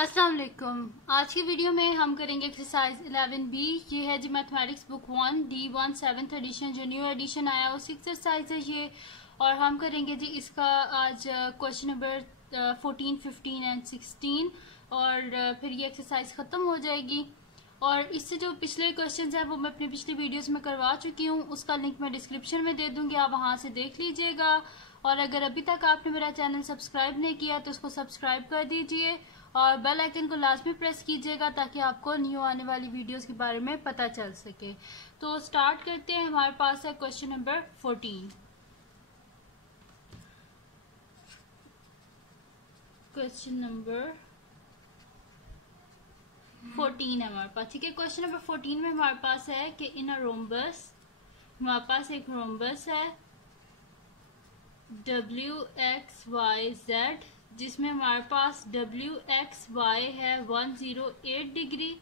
अस्सलाम वालेकुम। आज की वीडियो में हम करेंगे एक्सरसाइज 11B। ये है जी mathematics book 1 D1 7th edition, जो न्यू एडिशन आया उसी एक्सरसाइज है ये। और हम करेंगे जी इसका आज क्वेश्चन नंबर 14, 15 एंड 16 और फिर ये एक्सरसाइज ख़त्म हो जाएगी। और इससे जो पिछले क्वेश्चंस हैं वो मैं अपनी पिछली वीडियोस में करवा चुकी हूँ, उसका लिंक मैं डिस्क्रिप्शन में दे दूंगी, आप वहां से देख लीजिएगा। और अगर अभी तक आपने मेरा चैनल सब्सक्राइब नहीं किया तो उसको सब्सक्राइब कर दीजिए और बेल आइकन को लाजमी प्रेस कीजिएगा ताकि आपको न्यू आने वाली वीडियोस के बारे में पता चल सके। तो स्टार्ट करते हैं। हमारे पास है क्वेश्चन नंबर 14। क्वेश्चन नंबर 14 है हमारे पास, ठीक है। क्वेश्चन नंबर 14 में हमारे पास है कि इन अ रोम्बस, हमारे पास एक रोम्बस है WXYZ, जिसमें हमारे पास WXY है 108 डिग्री।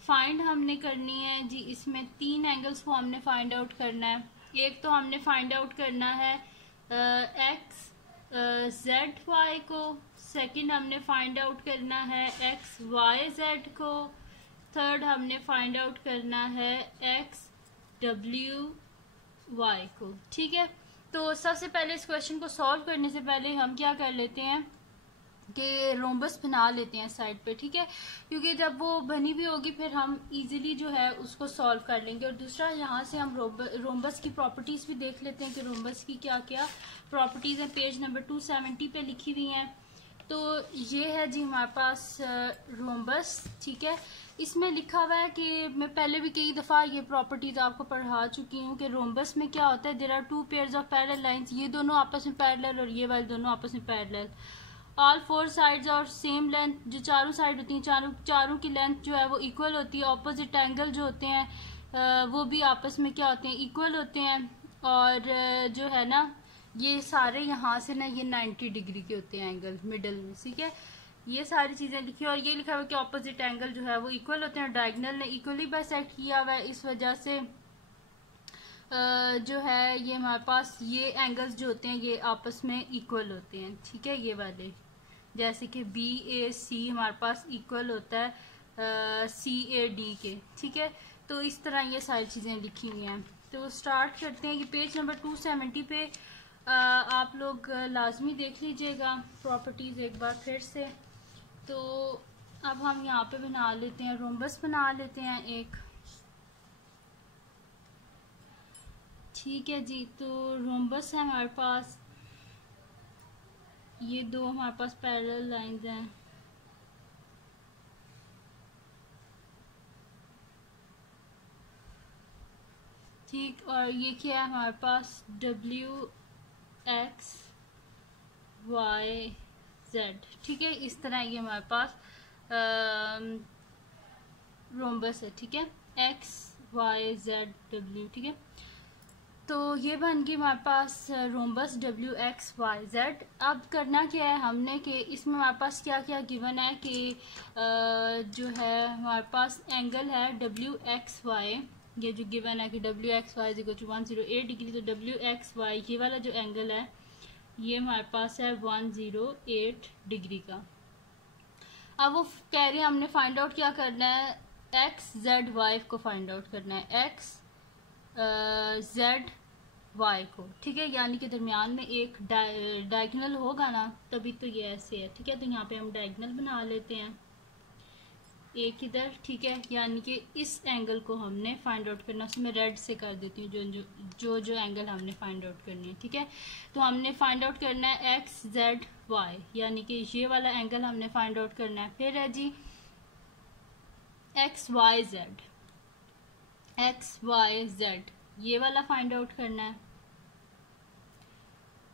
फाइंड हमने करनी है जी, इसमें तीन एंगल्स को हमने फाइंड आउट करना है। एक तो हमने फाइंड आउट करना है XZY को, सेकंड हमने फाइंड आउट करना है XYZ को, थर्ड हमने फाइंड आउट करना है XWY को, ठीक है। तो सबसे पहले इस क्वेश्चन को सॉल्व करने से पहले हम क्या कर लेते हैं कि रोम्बस बना लेते हैं साइड पे, ठीक है, क्योंकि जब वो बनी हुई होगी फिर हम इजीली जो है उसको सॉल्व कर लेंगे। और दूसरा यहाँ से हम रोम्बस की प्रॉपर्टीज भी देख लेते हैं कि रोम्बस की क्या क्या प्रॉपर्टीज हैं। पेज नंबर 270 पे लिखी हुई हैं। तो ये है जी हमारे पास रोम्बस, ठीक है। इसमें लिखा हुआ है कि मैं पहले भी कई दफ़ा ये प्रॉपर्टीज आपको पढ़ा चुकी हूँ कि रोम्बस में क्या होता है, there are two pairs of parallel lines, ये दोनों आपस में पैरेलल और ये वाले दोनों आपस में पैरेलल। ऑल फोर साइड्स और सेम लेंथ, जो चारों साइड होती हैं चारों की लेंथ जो है वो इक्वल होती है। ऑपोजिट एंगल जो होते हैं वो भी आपस में क्या होते हैं, इक्वल होते हैं। और जो है ना ये सारे यहाँ से ना ये 90 डिग्री के होते हैं एंगल मिडल में, ठीक है। ये सारी चीजें लिखी और ये लिखा हुआ कि ऑपोजिट एंगल जो है वो इक्वल होते हैं। डायगोनल ने इक्वली बाइसेक्ट किया हुआ है, इस वजह से जो है ये हमारे पास ये एंगल्स जो होते हैं ये आपस में इक्वल होते हैं, ठीक है। ये वाले जैसे कि BAC हमारे पास इक्वल होता है CAD के, ठीक है। तो इस तरह ये सारी चीजें लिखी हुई हैं। तो स्टार्ट करते हैं कि पेज नंबर 270 पे आप लोग लाजमी देख लीजिएगा प्रॉपर्टीज एक बार फिर से। तो अब हम यहाँ पे बना लेते हैं, रोम्बस बना लेते हैं एक, ठीक है जी। तो रोम्बस है हमारे पास, ये दो हमारे पास पैरेलल लाइंस हैं, ठीक। और ये क्या है हमारे पास WXYZ, ठीक है। इस तरह ये हमारे पास रोम्बस है, ठीक है, XYZW, ठीक है। तो ये बन गई हमारे पास रोम्बस WXYZ। अब करना क्या है हमने कि इसमें हमारे पास क्या क्या गिवन है कि जो है हमारे पास एंगल है WXY, ये जो गिवन है कि WXY = 108 डिग्री, तो WXY ये वाला जो एंगल है ये हमारे पास है 108 डिग्री का। अब वो कह रहे हैं हमने फाइंड आउट क्या करना है, XZY को फाइंड आउट करना है, XZY को, ठीक है। यानी कि दरमियान में एक डायगोनल होगा ना, तभी तो ये ऐसे है, ठीक है। तो यहाँ पे हम डायगोनल बना लेते हैं एक इधर, ठीक है। यानी कि इस एंगल को हमने फाइंड आउट करना, उसमें रेड से कर देती हूँ जो एंगल हमने फाइंड आउट करनी है, ठीक है। तो हमने फाइंड आउट करना है XZY, यानी कि ये वाला एंगल हमने फाइंड आउट करना है। फिर है जी XYZ, ये वाला फाइंड आउट करना है।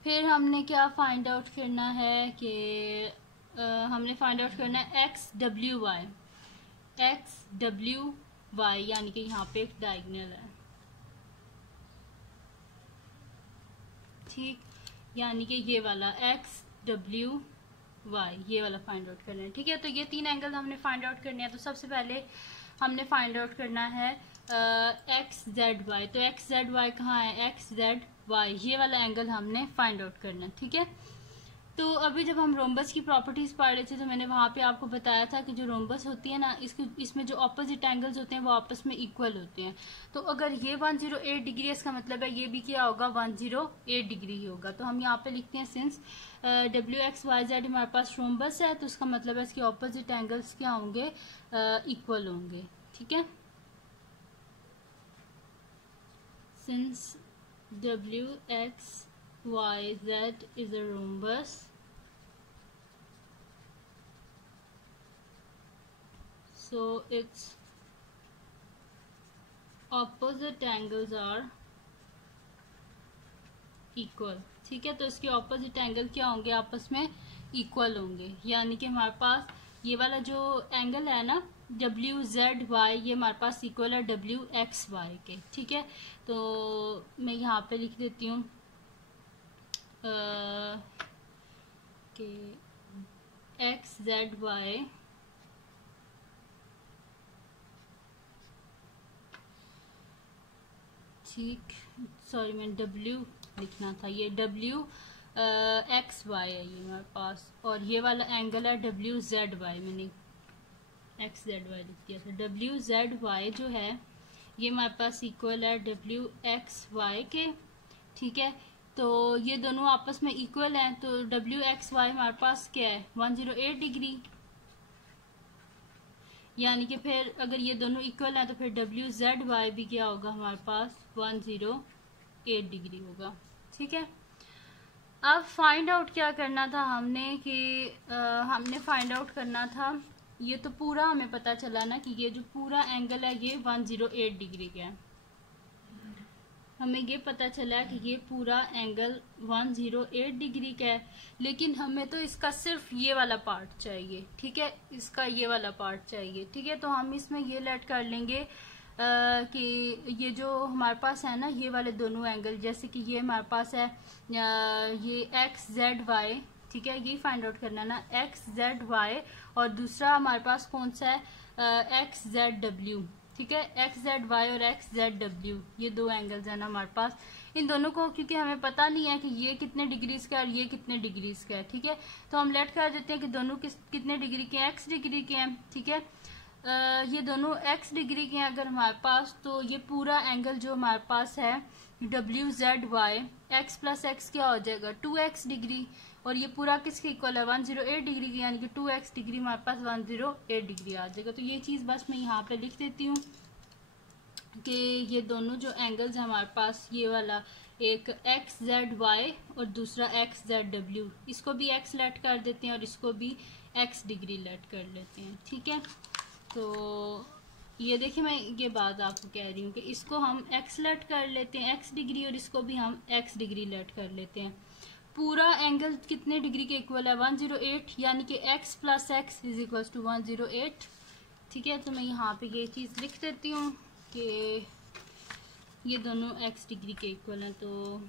फिर हमने क्या फाइंड आउट करना है कि हमने फाइंड आउट करना है XWY, यानी कि यहाँ पे एक डायगोनल है, ठीक। यानी कि ये वाला XWY ये वाला फाइंड आउट करना है, ठीक है। तो ये तीन एंगल हमने फाइंड आउट करने हैं। तो सबसे पहले हमने फाइंड आउट करना है XZY। तो XZY कहाँ है, XZY ये वाला एंगल हमने फाइंड आउट करना है, ठीक है। तो अभी जब हम रोम्बस की प्रॉपर्टीज़ पढ़ रहे थे तो मैंने वहाँ पे आपको बताया था कि जो रोम्बस होती है ना, इसमें जो ऑपोजिट एंगल्स होते हैं वो आपस में इक्वल होते हैं। तो अगर ये 108 डिग्री है, इसका मतलब है ये भी क्या होगा, 108 डिग्री ही होगा। तो हम यहाँ पे लिखते हैं सिंस WXYZ हमारे पास रोम्बस है, तो उसका मतलब है इसके ऑपोजिट एंगल्स क्या होंगे, इक्वल होंगे। ठीक है, since WXYZ is a rhombus, so its opposite angles are equal। ठीक है, तो इसके ऑपोजिट एंगल क्या होंगे, आपस में इक्वल होंगे। यानी कि हमारे पास ये वाला जो एंगल है ना WZY, ये हमारे पास इक्वल है WXY के। ठीक है, तो मैं यहाँ पे लिख देती हूँ कि XZY ठीक, सॉरी मैंने W लिखना था, ये WXY है ये हमारे पास, और ये वाला एंगल है WZY, मैंने XZY लिख दिया था। WZY जो है ये हमारे पास इक्वल है WXY के। ठीक है, तो ये दोनों आपस में इक्वल हैं, तो WXY हमारे पास क्या है, 108 डिग्री। यानी कि फिर अगर ये दोनों इक्वल हैं तो फिर WZY भी क्या होगा, हमारे पास 108 डिग्री होगा। ठीक है, अब फाइंड आउट क्या करना था हमने कि हमने फाइंड आउट करना था, ये तो पूरा हमें पता चला ना कि ये जो पूरा एंगल है ये 108 डिग्री का है। हमें ये पता चला कि ये पूरा एंगल 108 डिग्री का है, लेकिन हमें तो इसका सिर्फ ये वाला पार्ट चाहिए। ठीक है, इसका ये वाला पार्ट चाहिए। ठीक है, तो हम इसमें ये लेट कर लेंगे कि ये जो हमारे पास है ना, ये वाले दोनों एंगल, जैसे कि ये हमारे पास है ये XZY। ठीक है, ये फाइंड आउट करना ना, XZY, और दूसरा हमारे पास कौन सा है, XZW। ठीक है, XZY और XZW, ये दो एंगल्स है ना हमारे पास। इन दोनों को क्योंकि हमें पता नहीं है कि ये कितने डिग्रीज का है और ये कितने डिग्रीज का है। ठीक है, तो हम लेट कर देते हैं कि दोनों कितने डिग्री के हैं, X डिग्री के हैं। ठीक है, ये दोनों X डिग्री के हैं अगर हमारे पास, तो ये पूरा एंगल जो हमारे पास है WZY, X प्लस X क्या हो जाएगा, 2X डिग्री, और ये पूरा किसके इक्वल है, 108 डिग्री की, यानी कि 2X डिग्री हमारे पास 108 डिग्री आ जाएगा। तो ये चीज़ बस मैं यहाँ पे लिख देती हूँ कि ये दोनों जो एंगल्स हैं हमारे पास, ये वाला एक XZY और दूसरा XZW, इसको भी X लेट कर देते हैं और इसको भी X डिग्री लेट कर लेते हैं। ठीक है, तो ये देखिए मैं ये बात आपको कह रही हूँ कि इसको हम X लेट कर लेते हैं, X डिग्री, और इसको भी हम X डिग्री लेट कर लेते हैं। पूरा एंगल कितने डिग्री के इक्वल है, 108, यानी कि X plus X is equal to 108। ठीक है, तो मैं यहाँ पे ये चीज़ लिख देती हूँ कि ये दोनों X डिग्री के इक्वल हैं। तो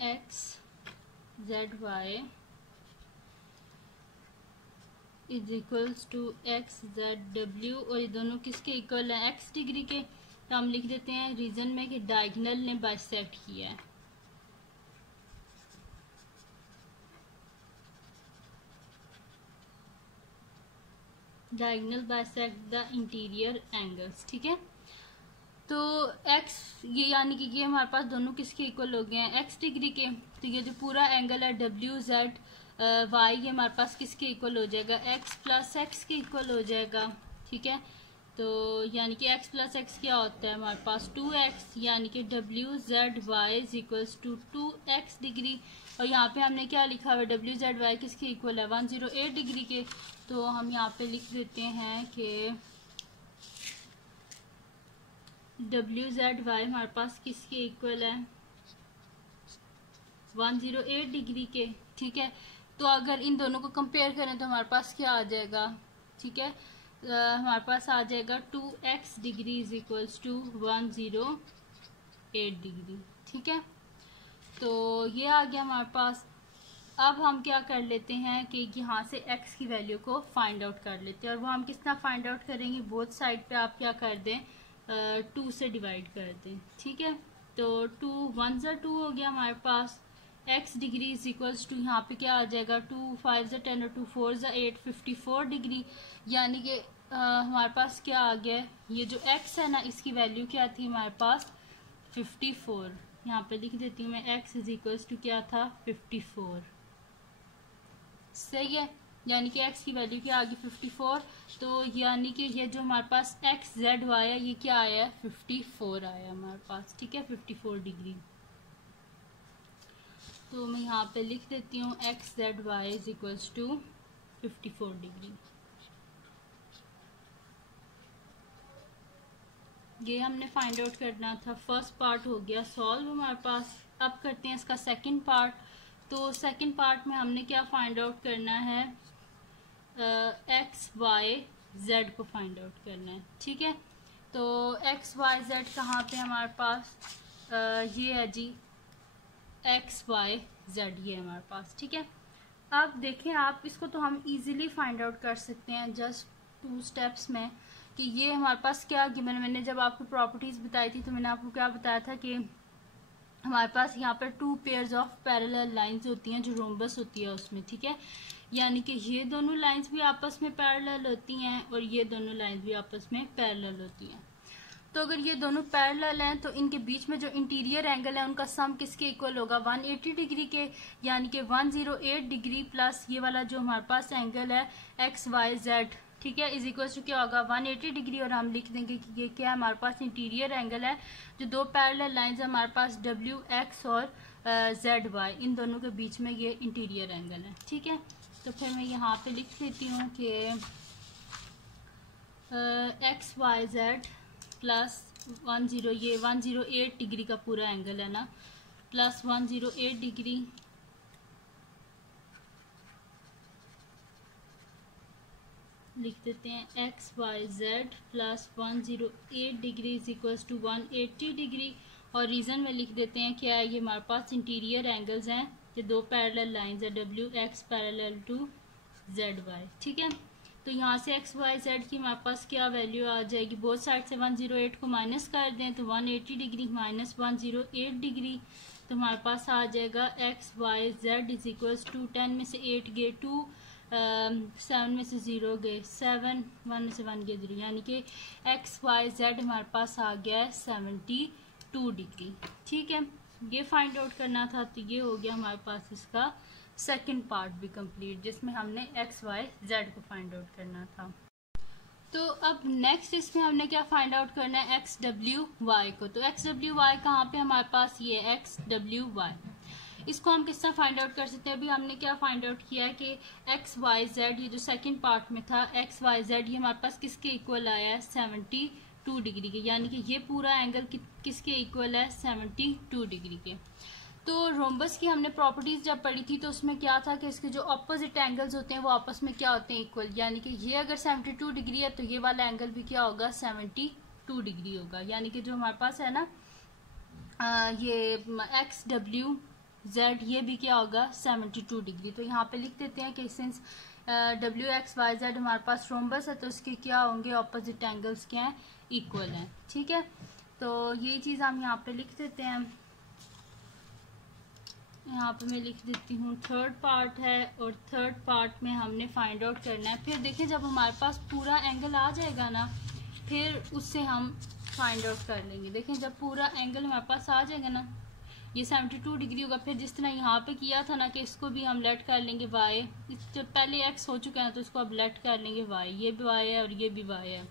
XZY is equals to XZW, और ये दोनों किसके इक्वल हैं, X डिग्री के। तो हम लिख देते हैं रीजन में कि डायगोनल ने बाइसेक्ट किया है। Diagonal bisect the interior angles. ठीक है, तो X ये यानी कि ये हमारे पास दोनों किसके इक्वल हो गए हैं, X डिग्री के। तो ये जो पूरा एंगल है WZY, ये हमारे पास किसके इक्वल हो जाएगा, X प्लस X के इक्वल हो जाएगा। ठीक है, तो यानी कि X प्लस X क्या होता है हमारे पास 2X, यानी कि WZY is equals to 2X degree. और यहाँ पे हमने क्या लिखा हुआ है, WZY किसके इक्वल है, 108 डिग्री के। तो हम यहाँ पे लिख देते हैं कि WZY हमारे पास किसके इक्वल है, 108 डिग्री के। ठीक है, तो अगर इन दोनों को कंपेयर करें तो हमारे पास क्या आ जाएगा, ठीक है, हमारे पास आ जाएगा 2X degree is equals to 108 degree. ठीक है, तो ये आ गया हमारे पास। अब हम क्या कर लेते हैं कि यहाँ से X की वैल्यू को फाइंड आउट कर लेते हैं, और वो हम किस तरह फाइंड आउट करेंगे, बोथ साइड पे आप क्या कर दें, 2 से डिवाइड कर दें। ठीक है, तो 2 1 ज़ा 2 हो गया हमारे पास, x degree is equals to यहाँ पे क्या आ जाएगा 2 5 ज़ा 10 और 2 4 ज़ा 8 54 डिग्री। यानी कि हमारे पास क्या आ गया, ये जो x है ना इसकी वैल्यू क्या थी हमारे पास 54। यहाँ पे लिख देती हूँ मैं x इज इक्वल्स टू क्या था 54। सही है, यानी कि x की वैल्यू क्या आ गई 54। तो यानी कि ये जो हमारे पास x z y है ये क्या आया है 54 आया हमारे पास। ठीक है 54 डिग्री। तो मैं यहाँ पे लिख देती हूँ X Z Y is equals to 54 degree. ये हमने फाइंड आउट करना था। फर्स्ट पार्ट हो गया सॉल्व हमारे पास। अब करते हैं इसका सेकंड पार्ट। तो सेकंड पार्ट में हमने क्या फाइंड आउट करना है, एक्स वाई जेड को फाइंड आउट करना है। ठीक है, तो एक्स वाई जेड कहाँ पे हमारे पास, ये है जी एक्स वाई जेड, ये हमारे पास। ठीक है, अब देखें आप इसको तो हम इजीली फाइंड आउट कर सकते हैं जस्ट 2 स्टेप्स में कि ये हमारे पास क्या गिवन। मैंने जब आपको प्रॉपर्टीज बताई थी तो मैंने आपको क्या बताया था कि हमारे पास यहाँ पर 2 पेयर्स ऑफ पैरेलल लाइंस होती हैं जो रोम्बस होती है उसमें। ठीक है, यानी कि ये दोनों लाइंस भी आपस में पैरेलल होती हैं और ये दोनों लाइंस भी आपस में पैरेलल होती हैं। तो अगर ये दोनों पैरेलल हैं तो इनके बीच में जो इंटीरियर एंगल है उनका सम किसके इक्वल होगा 180 डिग्री के, यानी कि 108 डिग्री प्लस ये वाला जो हमारे पास एंगल है एक्स वाई जेड। ठीक है, इज इक्वल टू क्या होगा 180 डिग्री। और हम लिख देंगे कि ये क्या हमारे पास इंटीरियर एंगल है जो 2 पैरेलल लाइंस है हमारे पास डब्ल्यू एक्स और जेड वाई, इन दोनों के बीच में ये इंटीरियर एंगल है। ठीक है, तो फिर मैं यहाँ पे लिख देती हूँ कि एक्स वाई जेड प्लस 10, ये 108 डिग्री का पूरा एंगल है ना, प्लस 108 डिग्री लिख देते हैं X Y Z plus 108 degree is equals to 180 degree. और रीज़न में लिख देते हैं क्या है, ये हमारे पास इंटीरियर एंगल्स हैं, ये 2 पैरेलल लाइंस है W X parallel to Z Y. ठीक है, तो यहाँ से एक्स वाई जेड की हमारे पास क्या वैल्यू आ जाएगी, बोथ साइड से 108 को माइनस कर दें तो 180 डिग्री माइनस 108 डिग्री, तो हमारे पास आ जाएगा X Y Z is equals to 10 में से 8 गए 2, 7 में से 0 गए 7, 1 में से 1 गए 0, यानी कि एक्स वाई जेड हमारे पास आ गया है 72 डिग्री। ठीक है, ये फाइंड आउट करना था। तो ये हो गया हमारे पास इसका सेकंड पार्ट भी कंप्लीट जिसमें हमने एक्स वाई जेड को फाइंड आउट करना था। तो अब नेक्स्ट इसमें हमने क्या फाइंड आउट करना है एक्स डब्ल्यू वाई को। तो एक्स डब्ल्यू वाई कहाँ पे हमारे पास, ये एक्स डब्ल्यू वाई, इसको हम किस तरह फाइंड आउट कर सकते हैं। अभी हमने क्या फाइंड आउट किया है कि एक्स वाई जेड, ये जो सेकंड पार्ट में था एक्स वाई जेड, ये हमारे पास किसके इक्वल आया है 72 डिग्री के, यानी कि ये पूरा एंगल किसके इक्वल है 72 डिग्री के। तो रोम्बस की हमने प्रॉपर्टीज जब पढ़ी थी तो उसमें क्या था कि इसके जो ऑपोजिट एंगल्स होते हैं वो आपस में क्या होते हैं इक्वल, यानी कि ये अगर 72 डिग्री है तो ये वाला एंगल भी क्या होगा 72 डिग्री होगा। यानी कि जो हमारे पास है ना ये एक्स डब्ल्यू जेड, ये भी क्या होगा 72 डिग्री। तो यहाँ पे लिख देते हैं कि since W X Y Z हमारे पास रोम्बस है तो इसके क्या होंगे ऑपोजिट एंगल्स क्या हैं इक्वल हैं। ठीक है, तो ये चीज़ हम यहाँ पे लिख देते हैं। यहाँ पे मैं लिख देती हूँ थर्ड पार्ट है और थर्ड पार्ट में हमने फाइंड आउट करना है। फिर देखिए जब हमारे पास पूरा एंगल आ जाएगा ना फिर उससे हम फाइंड आउट कर लेंगे। देखें जब पूरा एंगल हमारे पास आ जाएगा ना, ये 72 डिग्री होगा, फिर जिस तरह यहाँ पे किया था ना कि इसको भी हम लेट कर लेंगे वाई, जब पहले एक्स हो चुका है तो इसको अब लेट कर लेंगे वाई, ये भी वाई है और ये भी वाई है,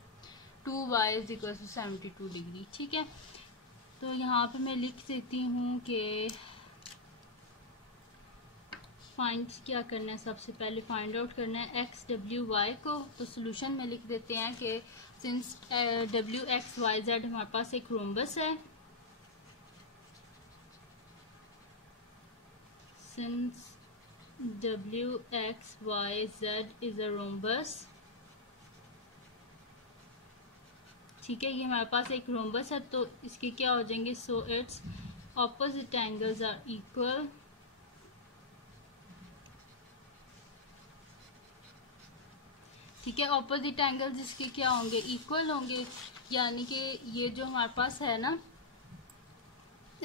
2y is equal to 72 degree. ठीक है, तो यहाँ पे मैं लिख देती हूँ कि फाइंड क्या करना है, सबसे पहले फाइंड आउट करना है एक्स डब्ल्यू वाई को। तो सोल्यूशन में लिख देते हैं कि since W X Y Z हमारे पास एक रोम्बस है, since W X Y Z is a rhombus. ठीक है, ये हमारे पास एक रोम्बस है तो इसके क्या हो जाएंगे, so it's opposite angles are equal. ठीक है, ऑपोजिट एंगल्स इसके क्या होंगे इक्वल होंगे, यानी कि ये जो हमारे पास है ना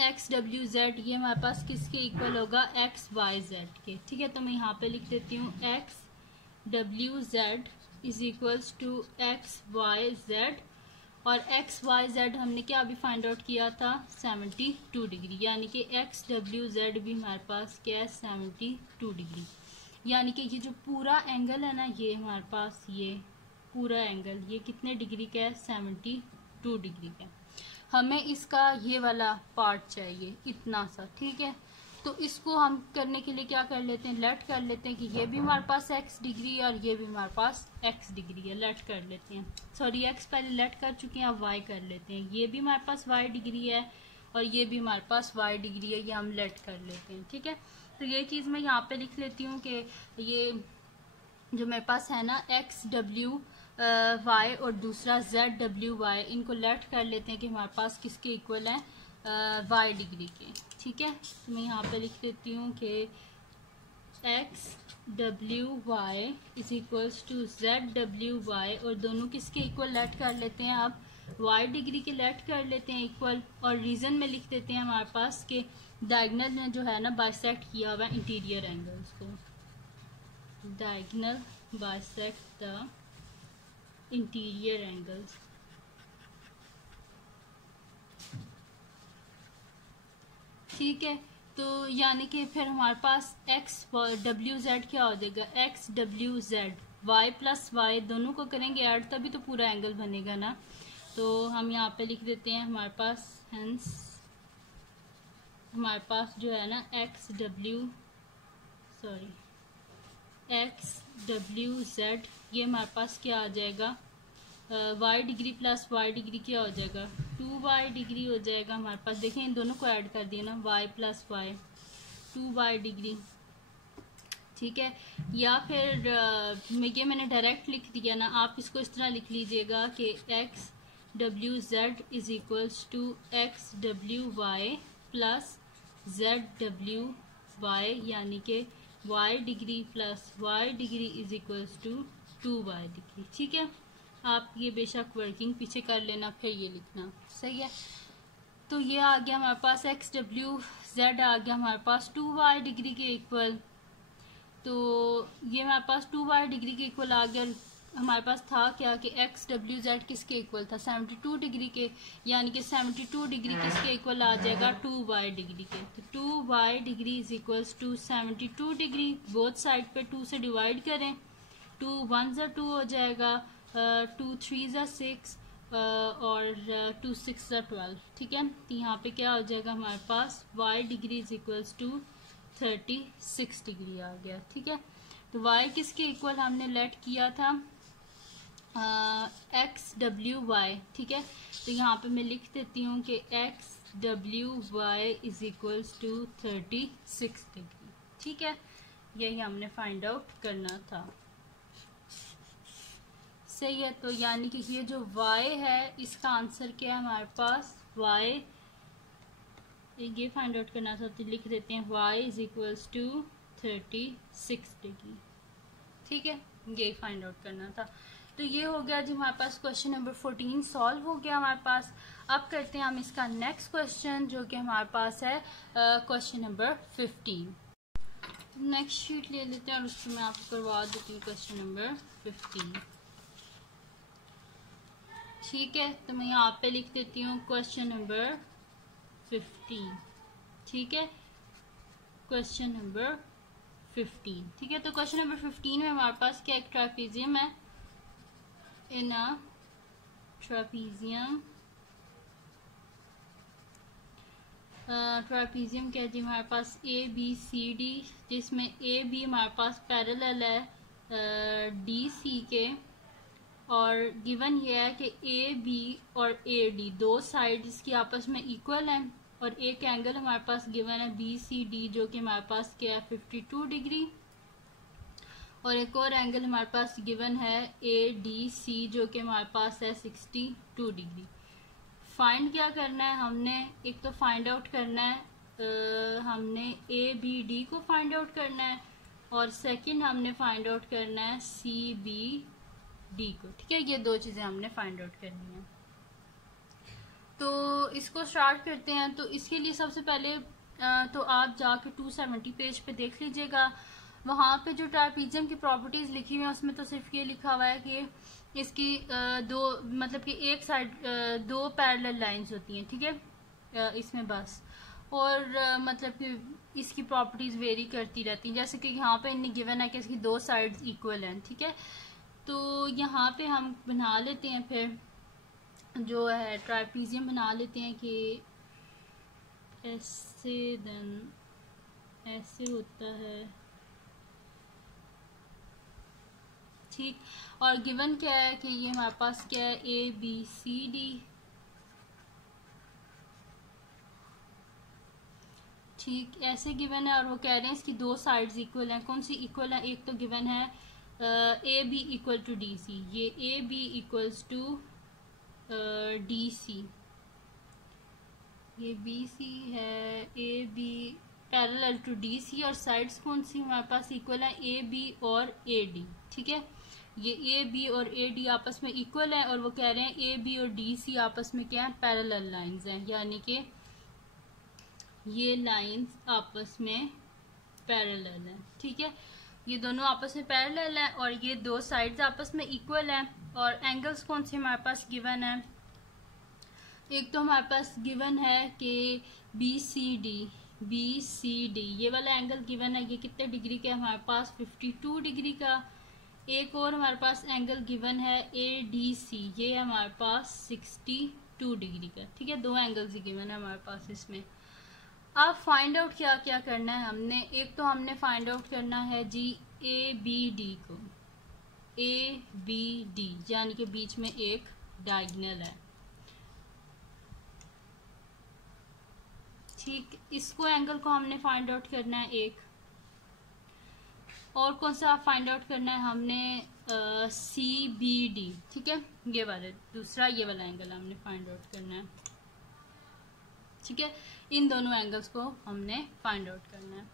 एक्स डब्ल्यू जेड ये हमारे पास किसके इक्वल होगा, एक्स वाई जेड के। ठीक है, तो मैं यहाँ पे लिख देती हूँ X W Z is equals to X Y Z, और एक्स वाई जेड हमने क्या अभी फाइंड आउट किया था 72 डिग्री, यानी कि एक्स डब्ल्यू जेड भी हमारे पास क्या है 72 डिग्री। यानी कि ये जो पूरा एंगल है ना, ये हमारे पास ये पूरा एंगल ये कितने डिग्री का है, 72 डिग्री का। हमें इसका ये वाला पार्ट चाहिए इतना सा। ठीक है, तो इसको हम करने के लिए क्या कर लेते हैं, लेट कर लेते हैं कि ये भी हमारे पास x डिग्री और ये भी हमारे पास x डिग्री है, लेट कर लेते हैं। सॉरी x पहले लेट कर चुके हैं, अब y कर लेते हैं। ये भी हमारे पास y डिग्री है और ये भी हमारे पास y डिग्री है, ये हम लेट कर लेते हैं। ठीक है, तो ये चीज़ मैं यहाँ पे लिख लेती हूँ कि ये जो मेरे पास है ना एक्स डब्ल्यू वाई और दूसरा जेड डब्ल्यू वाई, इनको लेट कर लेते हैं कि हमारे पास किसके इक्वल हैं, वाई डिग्री के। ठीक है, तो मैं यहाँ पे लिख देती हूँ कि X W Y is equals to Z W Y, और दोनों किसके इक्वल लेट कर लेते हैं, अब वाई डिग्री के लेट कर लेते हैं इक्वल, और रीजन में लिख देते हैं हमारे पास कि डायगनल ने जो है ना बाइसेक्ट किया हुआ इंटीरियर एंगल्स को, diagonal bisect the interior angles. ठीक है, तो यानी कि फिर हमारे पास एक्स डब्ल्यू जेड क्या हो जाएगा, X W Z Y plus Y दोनों को करेंगे ऐड, तभी तो पूरा एंगल बनेगा ना। तो हम यहाँ पे लिख देते हैं हमारे पास हेंस हमारे पास जो है ना एक्स डब्ल्यू जेड ये हमारे पास क्या आ जाएगा, Y degree plus Y degree क्या हो जाएगा, 2y डिग्री हो जाएगा हमारे पास। देखें इन दोनों को ऐड कर दिया ना, y plus Y 2y degree. ठीक है, या फिर ये मैंने डायरेक्ट लिख दिया ना, आप इसको इस तरह लिख लीजिएगा कि X W Z is equals to X W Y plus Z W Y, यानी कि y degree plus y degree is equals to 2y degree. ठीक है, आप ये बेशक वर्किंग पीछे कर लेना, फिर ये लिखना, सही है। तो ये आ गया हमारे पास एक्स डब्ल्यू जेड आ गया हमारे पास 2y डिग्री के इक्वल। तो ये हमारे पास 2y डिग्री के इक्वल आ गया। हमारे पास था क्या कि एक्स डब्ल्यू जेड किसके इक्वल था, 72 डिग्री के, यानी कि 72 डिग्री किसके इक्वल आ जाएगा, 2y डिग्री के। तो 2y degree is equals to 72 degree, both side पे 2 से डिवाइड करें, 2 1 ज़ा 2 हो जाएगा, 2 3 ज़ा 6 और 2 6 ज़ा 12। ठीक है, तो यहाँ पे क्या हो जाएगा हमारे पास y degree is equals to 36 degree आ गया। ठीक है, तो y किसके इक्वल हमने लेट किया था, एक्स डब्ल्यू वाई। ठीक है, तो यहाँ पे मैं लिख देती हूँ कि X W Y is equals to 36 degree. ठीक है, यही हमने फाइंड आउट करना था, सही है। तो यानी कि ये जो y है इसका आंसर क्या है हमारे पास, y ये फाइंड आउट करना था, तो लिख देते हैं y is equals to 36 degree. ठीक है, ये फाइंड आउट करना था। तो ये हो गया जी हमारे पास क्वेश्चन नंबर 14 सॉल्व हो गया हमारे पास। अब करते हैं हम इसका नेक्स्ट क्वेश्चन, जो कि हमारे पास है क्वेश्चन नंबर 15। नेक्स्ट शीट ले लेते हैं और उसको मैं आपको करवा देती हूँ क्वेश्चन नंबर 15। ठीक है, तो मैं यहाँ पे लिख देती हूँ क्वेश्चन नंबर 15। ठीक है, क्वेश्चन नंबर 15। ठीक है, तो क्वेश्चन नंबर 15 में हमारे पास क्या एक ट्रापेजियम है, इन अ ट्रापेजियम क्या है जी हमारे पास ए बी सी डी, जिसमें ए बी हमारे पास पैरेलल है डी सी के, और गिवन ये है कि ए बी और ए डी दो साइड्स की आपस में इक्वल हैं, और एक एंगल हमारे पास गिवन है बी सी डी जो कि हमारे पास क्या है 52 डिग्री, और एक और एंगल हमारे पास गिवन है ए डी सी जो कि हमारे पास है 62 डिग्री। फाइंड क्या करना है हमने, एक तो फाइंड आउट करना है हमने ए बी डी को फाइंड आउट करना है, और सेकंड हमने फाइंड आउट करना है सी बी डी को। ठीक है, ये दो चीज़ें हमने फाइंड आउट करनी है। तो इसको स्टार्ट करते हैं। तो इसके लिए सबसे पहले तो आप जाके 270 पेज पे देख लीजिएगा, वहाँ पे जो ट्रापेजियम की प्रॉपर्टीज लिखी हुई है उसमें तो सिर्फ ये लिखा हुआ है कि इसकी दो मतलब कि एक साइड दो पैरेलल लाइंस होती हैं, ठीक है, इसमें बस। और मतलब कि इसकी प्रॉपर्टीज वेरी करती रहती हैं, जैसे कि यहाँ पे इन्हें गिवन है कि इसकी दो साइड्स इक्वल हैं, ठीक है। तो यहाँ पे हम बना लेते हैं, फिर जो है ट्रापेजियम बना लेते हैं कि ऐसे देन ऐसे होता है, ठीक। और गिवन क्या है कि ये हमारे पास क्या है, ए बी सी डी, ठीक, ऐसे गिवन है। और वो कह रहे हैं इसकी दो साइड्स इक्वल हैं। कौन सी इक्वल है? एक तो गिवन है A B equal to D C, ये A B equals to D C, ये बी सी है, A B parallel to D C, और साइड्स कौन सी हमारे पास इक्वल है, ए बी और ए डी, ठीक है। ये ए बी और ए डी आपस में इक्वल है, और वो कह रहे हैं ए बी और डी सी आपस में क्या है, पैरेलल लाइंस हैं, यानी कि ये लाइंस आपस में पैरेलल है, ठीक है। ये दोनों आपस में पैरेलल है और ये दो साइड्स आपस में इक्वल है। और एंगल्स कौन से हमारे पास गिवन है, एक तो हमारे पास गिवन है कि बी सी डी, ये वाला एंगल गिवन है, ये कितने डिग्री का है हमारे पास, 52 डिग्री का। एक और हमारे पास एंगल गिवन है ए डी सी, ये है हमारे पास 62 डिग्री का, ठीक है। दो एंगल्स ही गिवन है हमारे पास इसमें। अब फाइंड आउट क्या क्या करना है हमने, एक तो हमने फाइंड आउट करना है जी ए बी डी को, ए बी डी यानी कि बीच में एक डायगोनल है, ठीक। इसको एंगल को हमने फाइंड आउट करना है एक, और कौन सा फाइंड आउट करना है हमने, सी बी डी, ठीक है। ये वाला दूसरा ये वाला एंगल हमने फाइंड आउट करना है, ठीक है। इन दोनों एंगल्स को हमने फाइंड आउट करना है।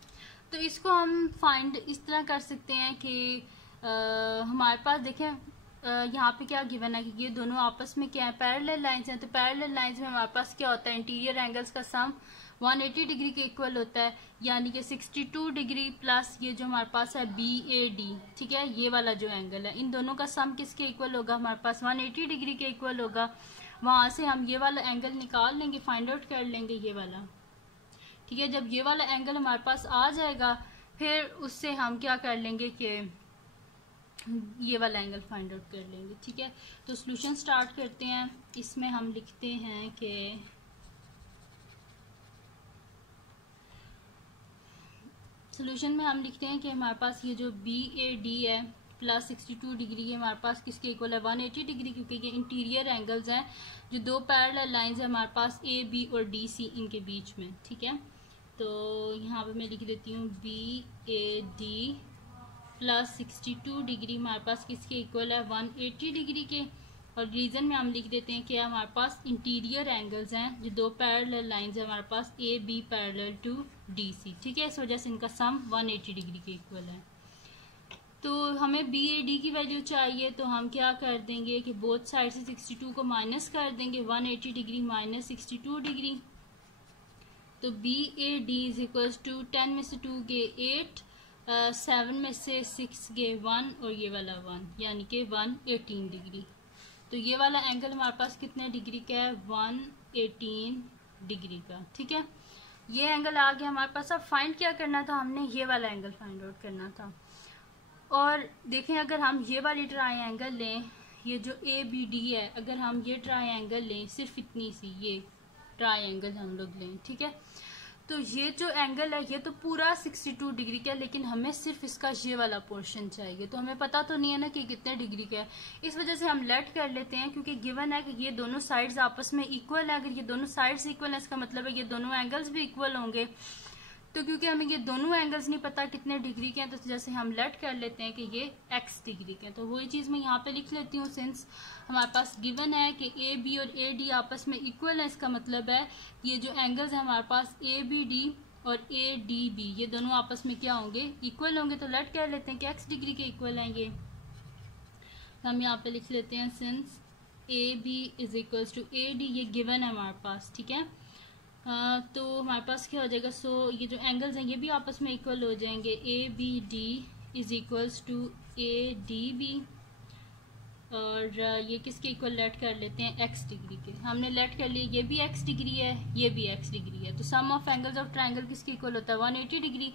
तो इसको हम फाइंड इस तरह कर सकते हैं कि हमारे पास देखें यहाँ पे क्या गिवन है कि ये दोनों आपस में क्या है, पैरेलल लाइंस हैं। तो पैरेलल लाइंस में हमारे पास क्या होता है, इंटीरियर एंगल्स का सम 180 डिग्री के इक्वल होता है, यानी कि 62 डिग्री प्लस ये जो हमारे पास है बी ए डी, ठीक है। ये वाला जो एंगल है, इन दोनों का सम किसके इक्वल होगा, हमारे पास 180 डिग्री के इक्वल होगा। वहां से हम ये वाला एंगल निकाल लेंगे, फाइंड आउट कर लेंगे ये वाला, ठीक है। जब ये वाला एंगल हमारे पास आ जाएगा, फिर उससे हम क्या कर लेंगे कि ये वाला एंगल फाइंड आउट कर लेंगे, ठीक है। तो सॉल्यूशन स्टार्ट करते हैं। इसमें हम लिखते हैं कि सॉल्यूशन में हम लिखते हैं कि हमारे पास ये जो बी ए डी है प्लस 62 डिग्री, ये हमारे पास किसके इक्वल है, 180 डिग्री, क्योंकि ये इंटीरियर एंगल्स हैं। जो दो पैरेलल लाइंस है हमारे पास ए बी और डी सी, इनके बीच में, ठीक है। तो यहाँ पे मैं लिख देती हूँ B A D plus 62 degree हमारे पास किसके इक्वल है, 180 डिग्री के। और रीजन में हम लिख देते हैं कि हमारे पास इंटीरियर एंगल्स हैं, जो दो पैरेलल लाइंस है हमारे पास A B parallel to D C, ठीक है। इस वजह से इनका सम 180 डिग्री के इक्वल है। तो हमें बी ए डी की वैल्यू चाहिए, तो हम क्या कर देंगे कि बोथ साइड से 62 को माइनस कर देंगे, 180 डिग्री माइनस 62 डिग्री। तो B A D is equals to 10 में से 2 गए 8, 7 में से 6 गए 1, और ये वाला 1, यानी कि 118 डिग्री। तो ये वाला एंगल हमारे पास कितने डिग्री का है, 118 डिग्री का, ठीक है। ये एंगल आ गया हमारे पास। अब फाइंड क्या करना था हमने, ये वाला एंगल फाइंड आउट करना था। और देखें अगर हम ये वाली ट्रायंगल लें, ये जो ए बी डी है, अगर हम ये ट्रायंगल लें, सिर्फ इतनी सी ये ट्रायंगल हम लोग लें, ठीक है। तो ये जो एंगल है ये तो पूरा 62 डिग्री का है, लेकिन हमें सिर्फ इसका ये वाला पोर्शन चाहिए। तो हमें पता तो नहीं है ना कि कितने डिग्री का है, इस वजह से हम लेट कर लेते हैं, क्योंकि गिवन है कि ये दोनों साइड्स आपस में इक्वल है। अगर ये दोनों साइड्स इक्वल है, इसका मतलब है ये दोनों एंगल्स भी इक्वल होंगे। तो क्योंकि हमें ये दोनों एंगल्स नहीं पता कितने डिग्री के हैं, तो जैसे हम लेट कर लेते हैं कि ये x डिग्री के हैं। तो वही चीज़ मैं यहाँ पे लिख लेती हूँ। सिंस हमारे पास गिवन है कि ए बी और ए डी आपस में इक्वल है, इसका मतलब है ये जो एंगल्स है हमारे पास ए बी डी और ए डी बी, ये दोनों आपस में क्या होंगे, इक्वल होंगे। तो लेट कर लेते हैं कि x डिग्री के इक्वल हैं ये। हम यहाँ पे लिख लेते हैं since A B is equals to A D, ये गिवन है हमारे पास, ठीक है। तो हमारे पास क्या हो जाएगा, सो ये जो एंगल्स हैं ये भी आपस में इक्वल हो जाएंगे, A B D is equals to A D B, और ये किसके इक्वल लेट कर लेते हैं, एक्स डिग्री के। हमने लेट कर लिया, ये भी एक्स डिग्री है, ये भी एक्स डिग्री है, तो sum of angles of triangle किसके इक्वल होता है, 180 डिग्री,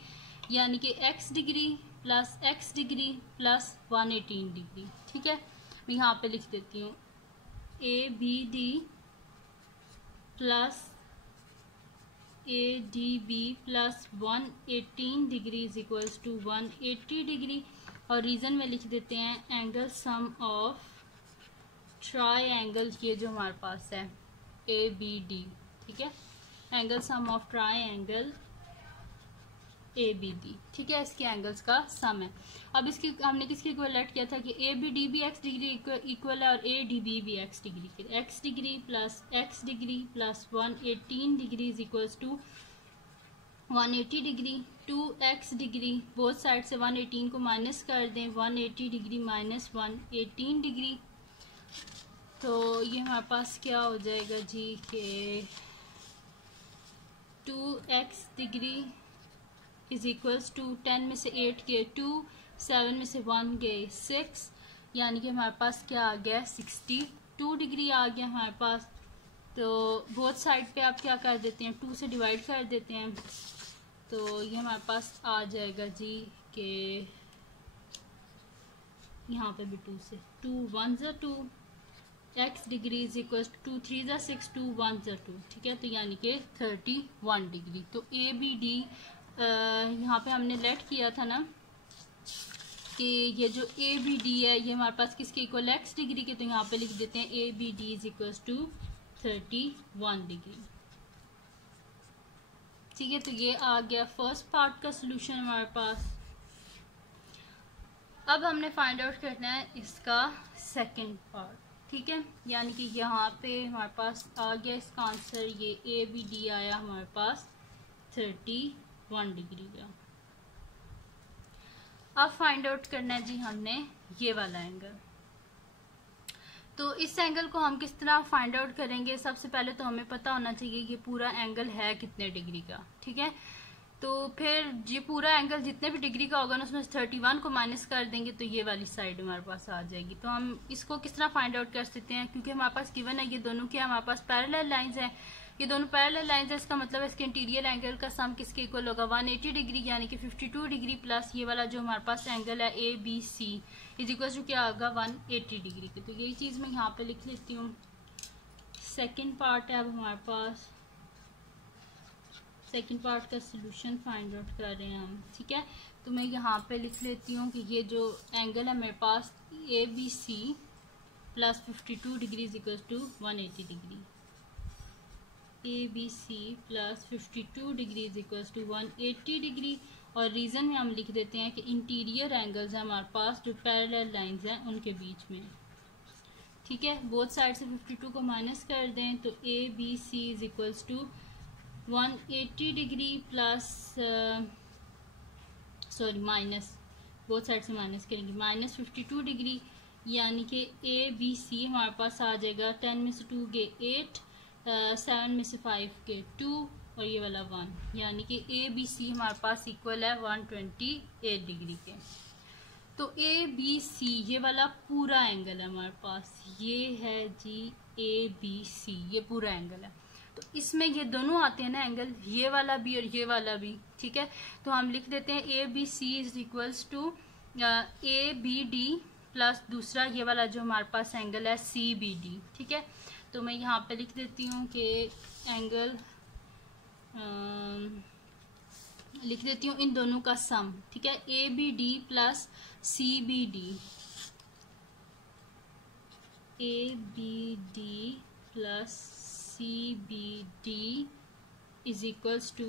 यानी कि X degree plus X degree plus 118 degree, ठीक है। मैं यहाँ पे लिख देती हूँ A B D plus A D B plus 118 degree is equals to 180 degree, और रीजन में लिख देते हैं एंगल सम ऑफ ट्रायंगल, ये जो हमारे पास है ए बी डी, ठीक है, angle sum of triangle A B D, ठीक है, इसके एंगल्स का सम है। अब इसकी हमने किसके इक्वल लेट किया था कि ए बी डी भी एक्स डिग्री इक्वल है और ए डी बी भी एक्स डिग्री के, X degree plus X degree plus 118 degree is equals to 180 degree, 2x degree, both side से 118 को माइनस कर दें, 180 डिग्री माइनस 118 डिग्री, तो ये हमारे पास क्या हो जाएगा जी कि 2x degree is equals to 10 में से 8 गए 2, 7 में से 1 गए 6, यानी कि हमारे पास क्या आ गया 62 डिग्री आ गया हमारे पास। तो बोथ साइड पे आप क्या कर देते हैं, 2 से डिवाइड कर देते हैं, तो ये हमारे पास आ जाएगा जी कि यहाँ पे भी 2 से 2 1 ज़ा 2, X degree is equal to 3 ज़ा 6, 2 1 ज़ा 2, ठीक है, तो यानी कि 31 डिग्री। तो ए बी डी यहाँ पे हमने लेट किया था ना कि ये जो ए बी डी है ये हमारे पास किसके इक्वल, एक्स डिग्री के, तो यहाँ पे लिख देते हैं A B D is equal to 31 degree, ठीक है। तो ये आ गया फर्स्ट पार्ट का सोल्यूशन हमारे पास। अब हमने फाइंड आउट करना है इसका सेकंड पार्ट, ठीक है, यानी कि यहाँ पे हमारे पास आ गया इसका आंसर, ये ए बी डी आया हमारे पास 31 डिग्री का। अब फाइंड आउट करना है जी हमने ये वाला एंगल। तो इस एंगल को हम किस तरह फाइंड आउट करेंगे, सबसे पहले तो हमें पता होना चाहिए कि पूरा एंगल है कितने डिग्री का, ठीक है। तो फिर ये पूरा एंगल जितने भी डिग्री का होगा ना उसमें 31 को माइनस कर देंगे तो ये वाली साइड हमारे पास आ जाएगी। तो हम इसको किस तरह फाइंड आउट कर सकते हैं, क्योंकि हमारे पास गिवन है ये दोनों क्या हमारे पास पैरेलल लाइंस हैं, ये दोनों पैरेलल लाइंस है, इसका मतलब है इसके इंटीरियर एंगल का सम किसके इक्वल होगा 180 डिग्री, यानी कि 52 डिग्री प्लस ये वाला जो हमारे पास एंगल है A B C is equal to क्या होगा 180 डिग्री के। तो यही चीज़ मैं यहाँ पे लिख लेती हूँ। सेकेंड पार्ट है अब हमारे पास, सेकेंड पार्ट का सोल्यूशन फाइंड आउट कर रहे हैं हम, ठीक है। तो मैं यहाँ पे लिख लेती हूँ कि ये जो एंगल है मेरे पास A B C plus 52 degree is equal to 180 degree, A B C plus 52 degree is equal to 180 degree, और रीजन में हम लिख देते हैं कि इंटीरियर एंगल्स हैं हमारे पास जो पैरेलल लाइंस हैं उनके बीच में, ठीक है। बोथ साइड से 52 को माइनस कर दें तो A B C is equal to 180 degree plus sorry minus, both side से माइनस करेंगे, माइनस 52 डिग्री, यानी कि ए बी सी हमारे पास आ जाएगा 10 में से 2 गए 8, 7 में से 5 के 2 और ये वाला 1, यानी कि ए बी सी हमारे पास इक्वल है 128 डिग्री के। तो ए बी सी ये वाला पूरा एंगल है हमारे पास, ये है जी ए बी सी, ये पूरा एंगल है। तो इसमें ये दोनों आते हैं ना एंगल, ये वाला भी और ये वाला भी, ठीक है। तो हम लिख देते हैं A B C is equals to A B D plus दूसरा ये वाला जो हमारे पास एंगल है सी बी डी, ठीक है। तो मैं यहाँ पे लिख देती हूँ कि एंगल लिख देती हूँ इन दोनों का सम, ठीक है, A B D plus C B D, A B D plus C B D is equals to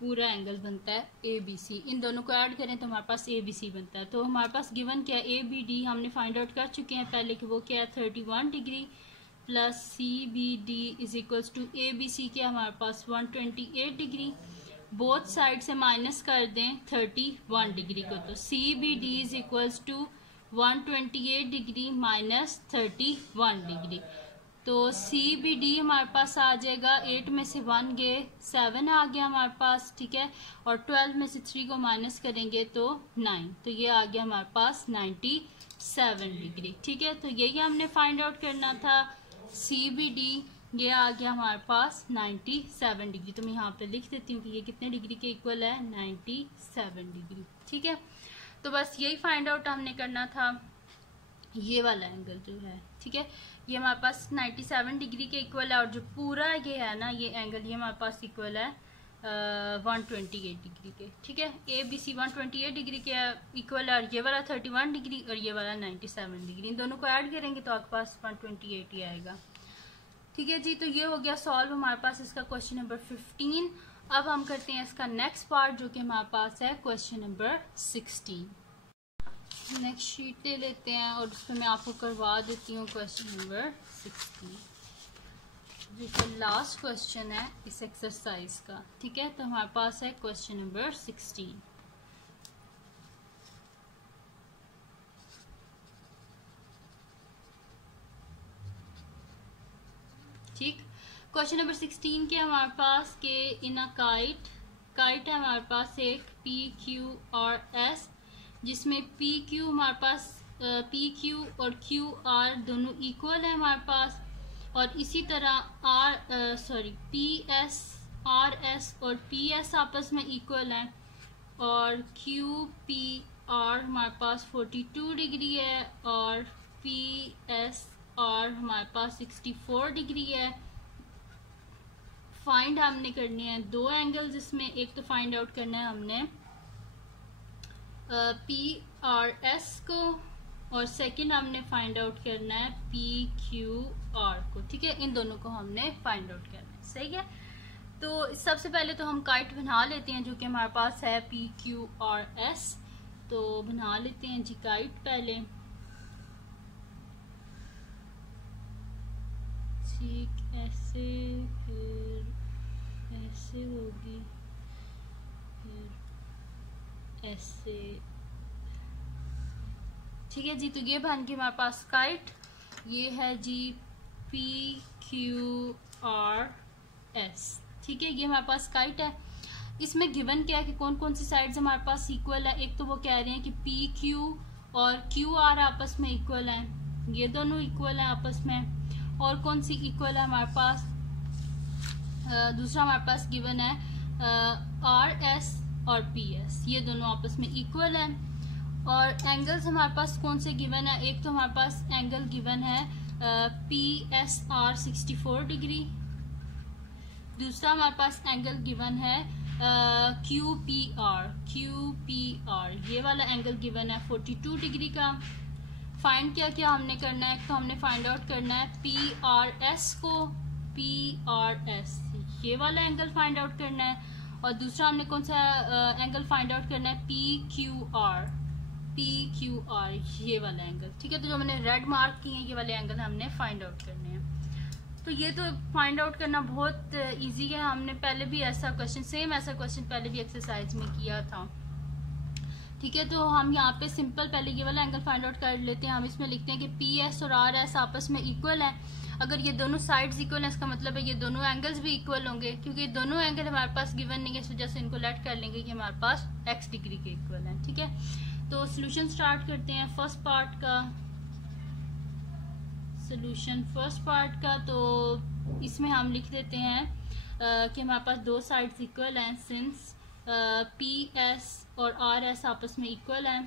पूरा एंगल बनता है ए बी सी। इन दोनों को ऐड करें तो हमारे पास ए बी सी बनता है। तो हमारे पास गिवन क्या है, ए बी डी हमने फाइंड आउट कर चुके हैं पहले कि वो क्या है 31 degree plus C B D is equals to A B C क्या हमारे पास 128 डिग्री, बोथ साइड से माइनस कर दें 31 डिग्री को, तो C B D is equals to 128 degree minus 31 degree. तो CBD हमारे पास आ जाएगा, 8 में से 1 गए 7 आ गया हमारे पास, ठीक है, और 12 में से 3 को माइनस करेंगे तो 9, तो ये आ गया हमारे पास 97 डिग्री, ठीक है। तो यही हमने फाइंड आउट करना था, CBD ये आ गया हमारे पास 97 डिग्री। तो मैं यहाँ पे लिख देती हूँ कि ये कितने डिग्री के इक्वल है, 97 डिग्री, ठीक है। तो बस यही फाइंड आउट हमने करना था, ये वाला एंगल जो है, ठीक है, ये हमारे पास 97 डिग्री के इक्वल है, और जो पूरा ये है ना ये एंगल, ये हमारे पास इक्वल है 128 डिग्री के, ठीक है। ABC 128 डिग्री के इक्वल है, और ये वाला 31 डिग्री और ये वाला 97 डिग्री, इन दोनों को ऐड करेंगे तो आपके पास 128 ही आएगा, ठीक है जी। तो ये हो गया सॉल्व हमारे पास इसका क्वेश्चन नंबर 15। अब हम करते हैं इसका नेक्स्ट पार्ट जो कि हमारे पास है क्वेश्चन नंबर 16। नेक्स्ट शीट ले लेते हैं और उस पर मैं आपको करवा देती हूँ क्वेश्चन नंबर 16 जो लास्ट क्वेश्चन है इस एक्सरसाइज का, ठीक है। तो हमारे पास है क्वेश्चन नंबर 16। ठीक, क्वेश्चन नंबर 16 के हमारे पास के इन अ काइट है हमारे पास एक PQ और S, जिसमें PQ हमारे पास PQ और QR दोनों इक्वल है हमारे पास, और इसी तरह PS RS और PS आपस में इक्वल हैं, और QPR हमारे पास 42 डिग्री है, और PSR हमारे पास 64 डिग्री है। फाइंड हमने करनी है दो एंगल, जिसमें एक तो फाइंड आउट करना है हमने PRS को, और सेकंड हमने फाइंड आउट करना है PQR को, ठीक है। इन दोनों को हमने फाइंड आउट करना है, सही है। तो सबसे पहले तो हम काइट बना लेते हैं जो कि हमारे पास है PQRS, तो बना लेते हैं जी काइट पहले, ठीक, ऐसे फिर ऐसे होगी, फिर ऐसे, ठीक है जी। तो ये बन गई हमारे पास काइट, ये है जी PQRS, ठीक है, ये हमारे पास काइट है। इसमें गिवन क्या है कि कौन कौन सी साइड्स हमारे पास इक्वल है। एक तो वो कह रहे हैं कि PQ और QR आपस में इक्वल हैं, ये दोनों इक्वल हैं आपस में, और कौन सी इक्वल है हमारे पास, दूसरा हमारे पास गिवन है RS और PS, ये दोनों आपस में इक्वल हैं। और एंगल्स हमारे पास कौन से गिवन है, एक तो हमारे पास एंगल गिवन है PSR 64 डिग्री, दूसरा हमारे पास एंगल गिवन है QPR, ये वाला एंगल गिवन है 42 डिग्री का। फाइंड क्या हमने करना है, तो हमने फाइंड आउट करना है PRS को, PRS ये वाला एंगल फाइंड आउट करना है, और दूसरा हमने कौन सा एंगल फाइंड आउट करना है PQR ये वाला एंगल, ठीक है। तो जो मैंने रेड मार्क किए हैं ये वाले एंगल हमने फाइंड आउट करने हैं। तो ये तो फाइंड आउट करना बहुत इजी है, हमने पहले भी ऐसा क्वेश्चन, सेम ऐसा क्वेश्चन पहले भी एक्सरसाइज में किया था, ठीक है। तो हम यहाँ पे सिंपल पहले ये वाला एंगल फाइंड आउट कर लेते हैं। हम इसमें लिखते हैं कि PS और RS आपस में इक्वल है। अगर ये दोनों साइड्स इक्वल है इसका मतलब है ये दोनों एंगल्स भी इक्वल होंगे, क्योंकि दोनों एंगल हमारे पास गिवन नहीं है, इस वजह से इनको लेट कर लेंगे कि हमारे पास x डिग्री के इक्वल है, ठीक है। तो सोल्यूशन स्टार्ट करते हैं फर्स्ट पार्ट का, सोल्यूशन फर्स्ट पार्ट का। तो इसमें हम लिख देते हैं कि हमारे पास दो साइड्स इक्वल हैं, सिंस PS और RS आपस में इक्वल हैं,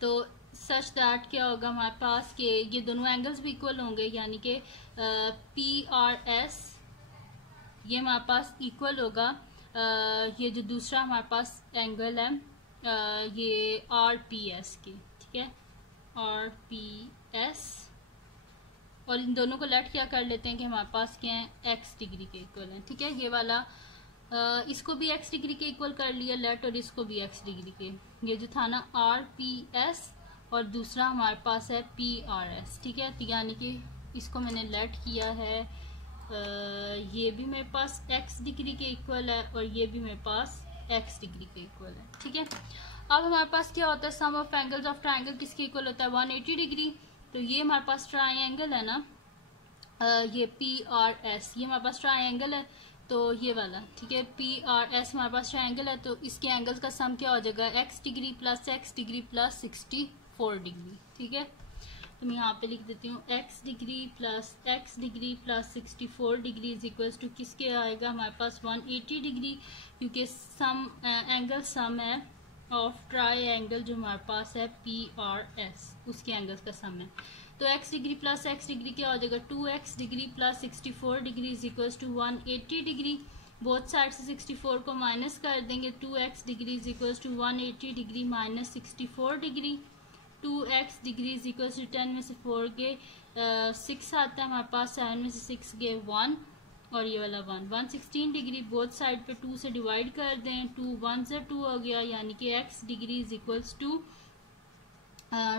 तो सच दैट क्या होगा हमारे पास कि ये दोनों एंगल्स भी इक्वल होंगे, यानी कि PRS ये हमारे पास इक्वल होगा ये जो दूसरा हमारे पास एंगल है ये RPS की, ठीक है, RPS, और इन दोनों को लेट क्या कर लेते हैं कि हमारे पास क्या है x डिग्री के इक्वल है, ठीक है। ये वाला इसको भी x डिग्री के इक्वल कर लिया लेट, और इसको भी x डिग्री के, ये जो था ना RPS और दूसरा हमारे पास है PRS, ठीक है। तो यानी कि इसको मैंने लेट किया है, ये भी मेरे पास x डिग्री के इक्वल है और ये भी मेरे पास x डिग्री के इक्वल है, ठीक है। अब हमारे पास क्या होता है, सम ऑफ एंगल्स ऑफ ट्राइंगल किसके इक्वल होता है, 180 डिग्री। तो ये हमारे पास ट्राइंगल है ना, ये PRS, ये हमारे पास ट्राइंगल है, तो ये वाला, ठीक है, PRS हमारे पास ट्राइंगल है, तो इसके एंगल्स का सम क्या हो जाएगा, x degree plus x degree plus 64 degree, ठीक है। तो मैं यहाँ पे लिख देती हूँ x degree plus 64 degree is equals to किसके आएगा हमारे पास 180 डिग्री, क्योंकि सम एंगल सम है ऑफ ट्राई एंगल जो हमारे पास है PRS, उसके एंगल्स का सम है। तो x degree plus x degree क्या हो जाएगा, 2x degree plus 64 degree is equals to 180 degree. Both side से 64 को माइनस कर देंगे, 2x degree is equals to 180 degree minus 64 degree. 2x degree is equals to 10 में से 4 के 6 आता है हमारे पास, 7 में से 6 गए 1 और ये वाला 1, 116 डिग्री। बोथ साइड पे 2 से डिवाइड कर दें, 2 1 से 2 हो गया, यानी कि x degree is equals to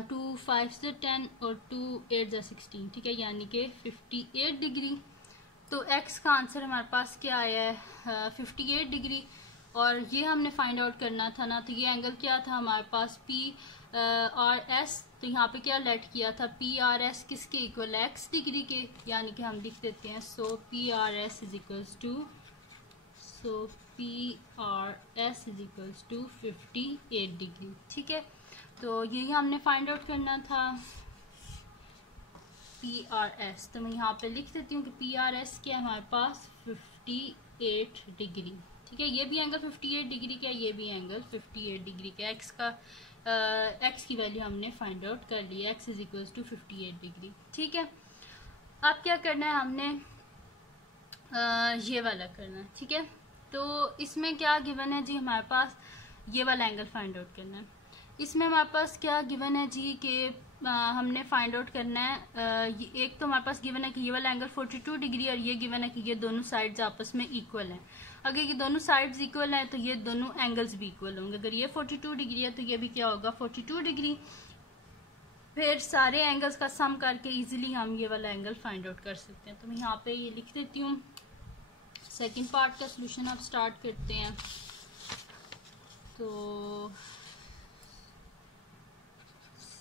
2 5 से 10 और 2 8 से 16, ठीक है, यानी कि 58 डिग्री। तो x का आंसर हमारे पास क्या आया है, 58 डिग्री। और ये हमने फाइंड आउट करना था ना, तो ये एंगल क्या था हमारे पास PRS, तो यहाँ पे क्या लेट किया था, PRS किसके इक्वल है, x डिग्री के, यानी कि हम लिख देते हैं so PRS is equals to 58 degree, ठीक है। तो यही हमने फाइंड आउट करना था PRS। तो मैं यहाँ पे लिख देती हूँ कि PRS क्या है हमारे पास 58 डिग्री, ठीक है। ये भी एंगल 58 डिग्री का, ये भी एंगल 58 डिग्री का। x की वैल्यू हमने फाइंड आउट कर ली, x is equal to 58 degree, ठीक है। अब क्या करना है हमने, ये वाला करना है, ठीक है। तो इसमें क्या गिवन है जी, हमारे पास ये वाला एंगल फाइंड आउट करना है। इसमें हमारे पास क्या गिवन है जी कि हमने फाइंड आउट करना है, एक तो हमारे पास गिवन है कि ये वाला एंगल 42 डिग्री और ये गिवन है कि ये दोनों साइड्स आपस में इक्वल हैं। अगर ये दोनों साइड्स इक्वल हैं तो ये दोनों एंगल्स भी इक्वल होंगे। अगर ये 42 डिग्री है तो ये भी क्या होगा 42 डिग्री। फिर सारे एंगल्स का सम करके इजीली हम ये वाला एंगल फाइंड आउट कर सकते हैं। तो मैं यहाँ पे ये लिख देती हूँ। सेकेंड पार्ट का सोल्यूशन आप स्टार्ट करते हैं। तो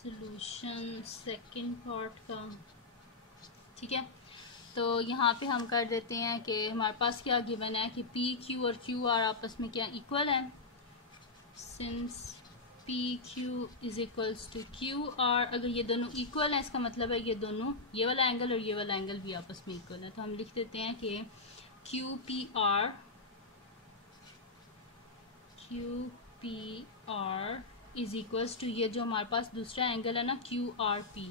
सोल्यूशन सेकेंड पार्ट का, ठीक है। तो यहाँ पे हम कर देते हैं कि हमारे पास क्या गिवन है कि पी क्यू और क्यू आर आपस में क्या इक्वल है। Since P Q is equals to Q R, अगर ये दोनों इक्वल हैं इसका मतलब है ये दोनों, ये वाला एंगल और ये वाला एंगल भी आपस में इक्वल है। तो हम लिख देते हैं कि Q P R is equals to ये जो हमारे पास दूसरा एंगल है ना क्यू आर पी,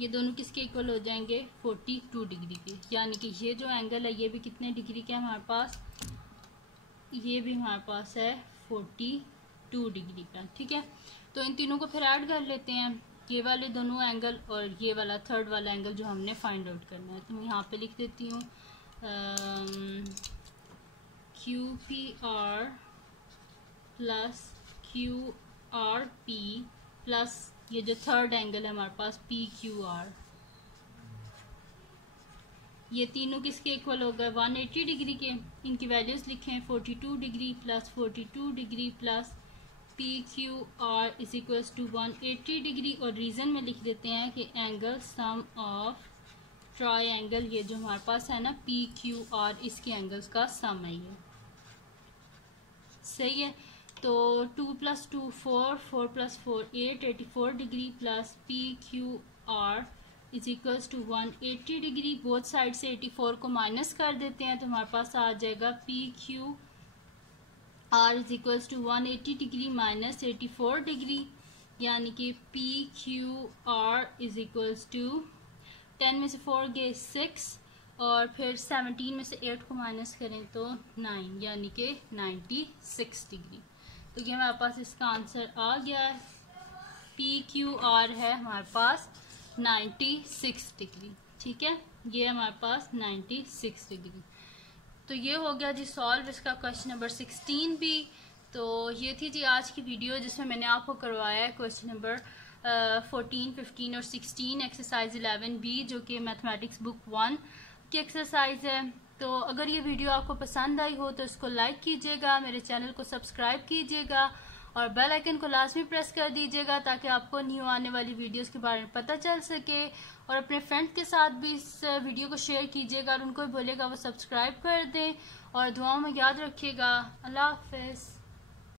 ये दोनों किसके इक्वल हो जाएंगे 42 डिग्री के। यानी कि ये जो एंगल है ये भी कितने डिग्री का है हमारे पास, ये भी हमारे पास है 42 डिग्री का, ठीक है। तो इन तीनों को फिर ऐड कर लेते हैं, ये वाले दोनों एंगल और ये वाला थर्ड वाला एंगल जो हमने फाइंड आउट करना है। तो मैं यहाँ पे लिख देती हूँ Q P are plus Q R P plus ये जो थर्ड एंगल है हमारे पास पी क्यू आर, ये तीनों किसके इक्वल हो गए 180 डिग्री के। इनकी वैल्यूज लिखें 42 degree plus 42 degree plus P Q R is equals to 180 degree. और रीजन में लिख देते हैं कि एंगल सम ऑफ ट्रायंगल, ये जो हमारे पास है ना पी क्यू आर, इसके एंगल्स का सम है ये, सही है। तो 2 + 2 4, 4 + 4 8, 84 degree plus P Q R is equals to 180 degree. Both side से 84 को माइनस कर देते हैं तो हमारे पास आ जाएगा P Q R is equals to 180 degree minus 84 degree, यानी कि P Q R is equals to 10 में से 4 गए 6 और फिर 17 में से 8 को माइनस करें तो 9, यानी कि 96 डिग्री। तो ये हमारे पास इसका आंसर आ गया है, पी क्यू आर है हमारे पास 96 डिग्री, ठीक है। ये हमारे पास 96 डिग्री। तो ये हो गया जी सॉल्व इसका क्वेश्चन नंबर 16 भी। तो ये थी जी आज की वीडियो जिसमें मैंने आपको करवाया है क्वेश्चन नंबर 14, 15 और 16 एक्सरसाइज 11 बी, जो कि मैथमेटिक्स बुक 1 की एक्सरसाइज है। तो अगर ये वीडियो आपको पसंद आई हो तो इसको लाइक कीजिएगा, मेरे चैनल को सब्सक्राइब कीजिएगा और बेल आइकन को लाजमी प्रेस कर दीजिएगा ताकि आपको न्यू आने वाली वीडियोस के बारे में पता चल सके। और अपने फ्रेंड के साथ भी इस वीडियो को शेयर कीजिएगा और उनको भी बोलिएगा वो सब्सक्राइब कर दें और दुआओं में याद रखिएगा। अल्लाह हाफिज़।